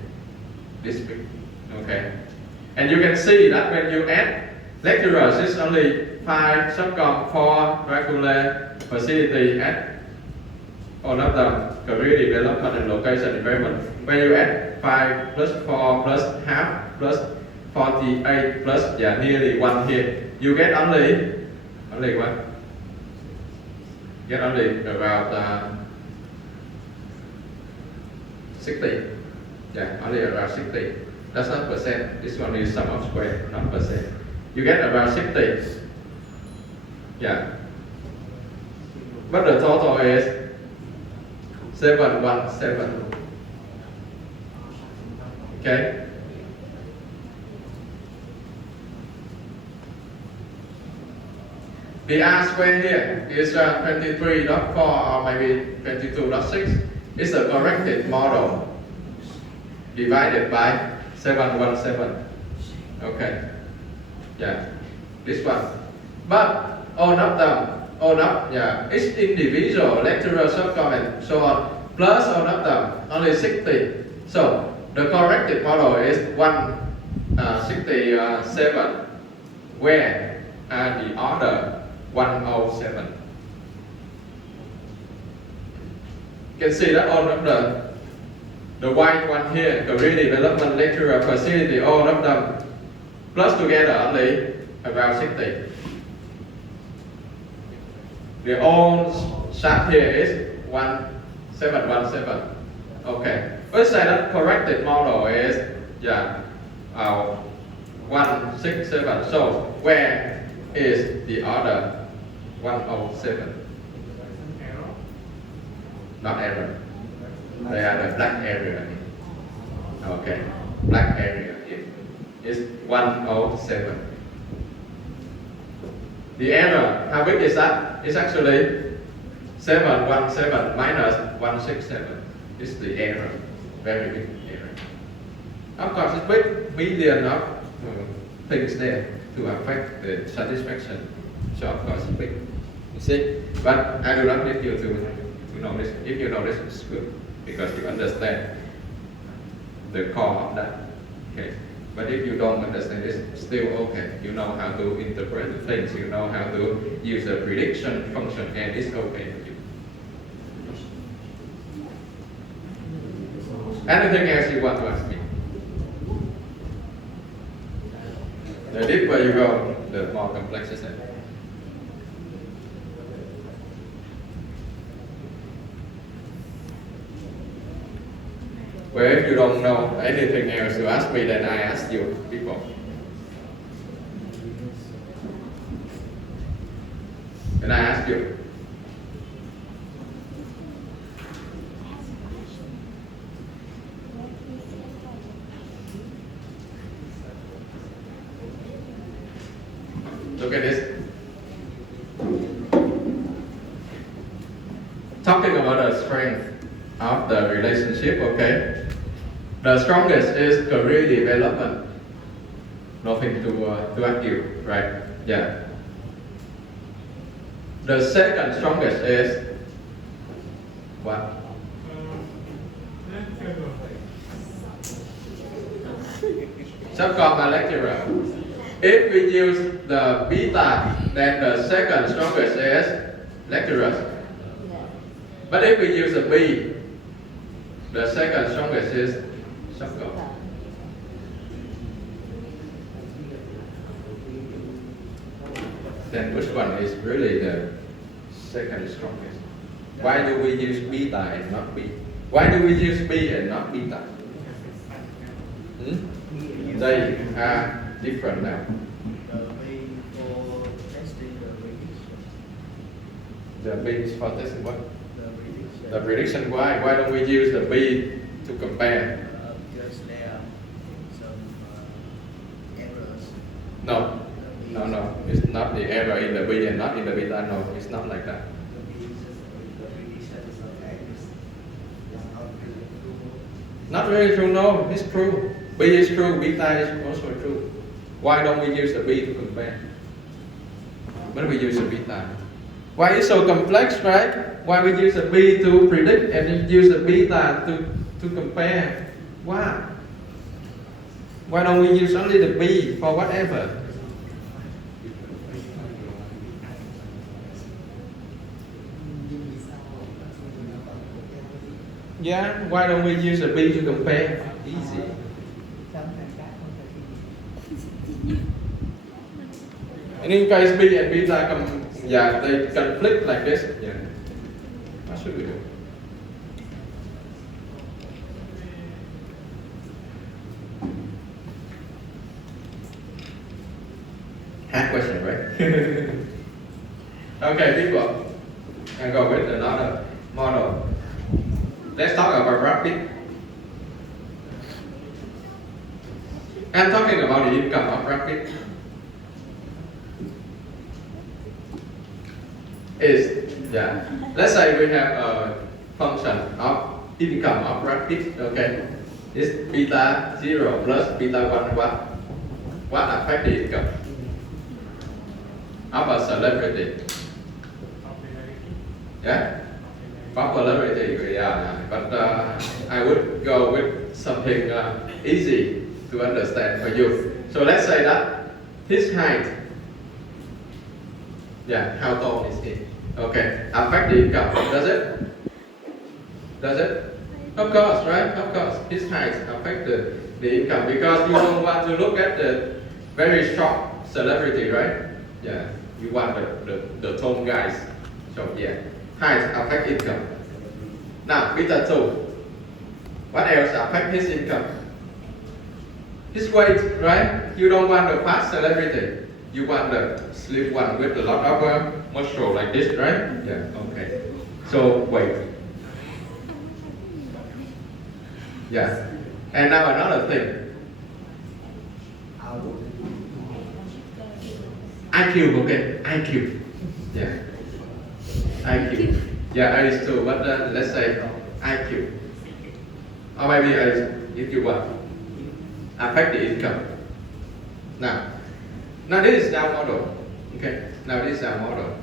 This big, okay. And you can see that when you add lecturers, it's only 5 subcom 4 regular facility and all of them, career development and location environment. When you add 5 plus 4 plus half plus 48 plus nearly 1 here, you get only what? Get only about 60. Yeah, only around 60. That's not percent. This one is sum of square, not percent. You get around 60. Yeah. But the total is 717. Okay. The R square here is 23.4 or maybe 22.6. It's a corrected model divided by 717. Okay. Yeah. This one. But all of them, yeah, each individual lecturer subcomment, so on, plus all of them, only 60. So the corrected model is 167, where are the other 107. You can see that all of the white one here, career development lecturer facility, all of them, plus together only about 60. The old chart here is 1717. Okay. Let's say that corrected model is 167. So where is the other 107? Not error. They are the black area. Okay. Black area is 107. The error, how big is that? It's actually 717 minus 167. It's the error. Very big error. Of course, it's big million of things there to affect the satisfaction. So of course, it's big. You see? But I do not need you to know this. If you know this, it's good because you understand the core of that. Okay. But if you don't understand this, still okay. You know how to interpret the things, you know how to use the prediction function, and it's okay for you. Anything else you want to ask me? The deeper you go, the more complex is it. Well, if you don't know anything else to ask me, then I ask you people. Then I ask you. Look at this. Talking about the strength of the relationship, okay? The strongest is career development. Nothing to argue, right? Yeah. The second strongest is what? Subcom lecturer. If we use the beta, then the second strongest is lecturers. But if we use the B, the second strongest is subcom. Then which one is really the second strongest? Why do we use beta and not B? Why do we use B and not beta? They are different now. The B is for testing what? The prediction. Why? Why don't we use the B to compare? Because there are some errors. No. No. It's not the error in the B and not in the beta. No, it's not like that. Not really true. No, it's true. B is true. Beta is also true. Why don't we use the B to compare? But we use the beta. Why it's so complex, right? Why we use the B to predict and then use the beta to compare? Why? Why don't we use only the B for whatever? Yeah, why don't we use the B to compare? Easy. And in case B and beta they conflict like this. Yeah. What should we do? Hard question, right? Okay, people. I go with another model. Let's talk about rapid. I'm talking about the income of rapid. Let's say we have a function of income of rapid, okay? is beta 0 plus beta 1 what? What affect the income of a celebrity? Yeah? Popularity, yeah. But I would go with something easy to understand for you. So let's say that his height, yeah, how tall is he? Okay, affect the income, does it? Does it? Of course, right? Of course, his height affect the income because you don't want to look at the very short celebrity, right? Yeah, you want the tall guys. So yeah, height affect income. Now, beta 2. What else affect his income? His weight, right? You don't want the fat celebrity. You want the slim one with a lot of muscle like this, right? Yeah, okay. So, weight. Yeah. And now another thing. IQ, okay? IQ. Yeah. IQ. Yeah, I is too, but let's say IQ. Or maybe if you want. Affect the income. Now this is our model. Okay, now this is our model.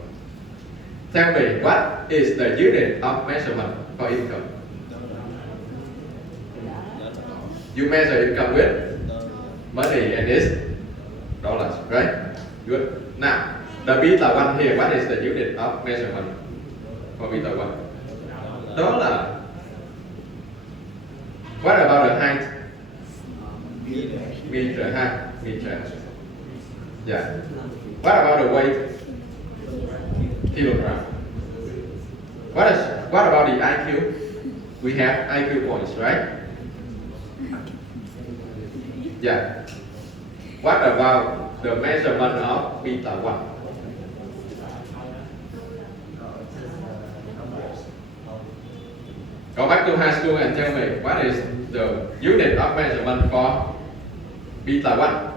Tell me, what is the unit of measurement for income? You measure income with money and this dollars, right? Good. Now, the beta 1 here, what is the unit of measurement for beta 1? Dollar. What about the height? Meter, height, meter. Yeah. What about the weight? Kilogram. What about the IQ? We have IQ points, right? Yeah. What about the measurement of beta 1? Go back to high school and tell me what is the unit of measurement for beta 1?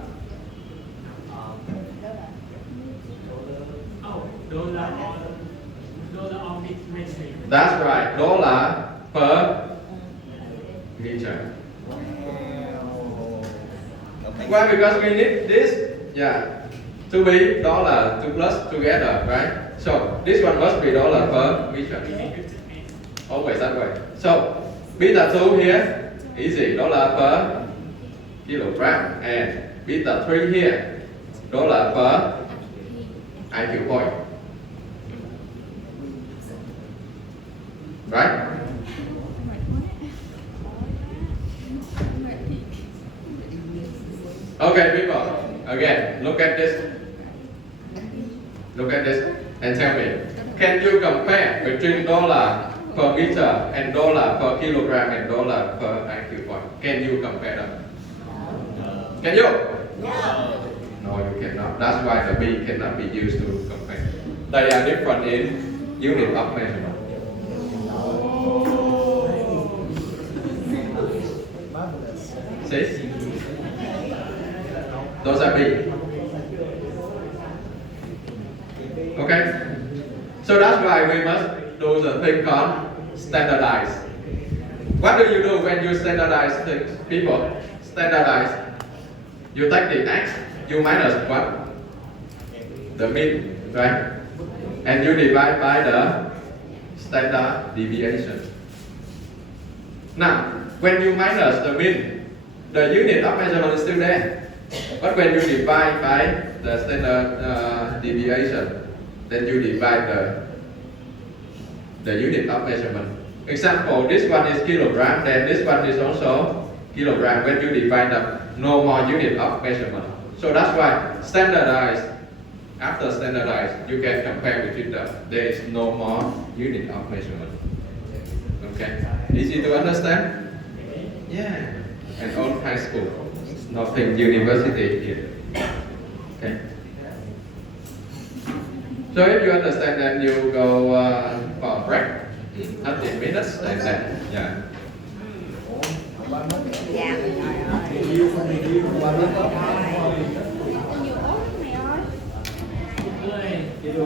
Dollar of metric. That's right, dollar per meter. Why? Because we need this, yeah, to be dollar to plus together, right? So this one must be dollar per meter. Always that way. So beta 2 here, easy, dollar per kilogram, and beta 3 here, dollar per IQ point. Right? Okay, people, again, look at this. Look at this and tell me, can you compare between dollar per meter and dollar per kilogram and dollar per IQ point? Can you compare them? Can you? No, you cannot. That's why the B cannot be used to compare. They are different in unit of measurement. See? Those are B. Okay? So that's why we must do the thing called standardize. What do you do when you standardize things? People, standardize. You take the X, you minus what? The mean, right? And you divide by the standard deviation. Now, when you minus the mean, the unit of measurement is still there. But when you divide by the standard deviation, then you divide the unit of measurement. Example, this one is kilogram, then this one is also kilogram. When you divide them, no more unit of measurement. So that's why standardize. After standardize, you can compare between them. There is no more unit of measurement. Okay, easy to understand? Yeah, and all high school, nothing university here. Okay. So if you understand, then you go for a break, 30 minutes, and then, yeah. Dạ trời ơi. Nhiều phần nhiều qua lớp đó. Nhiều ốm mẹ ơi. Cái đồ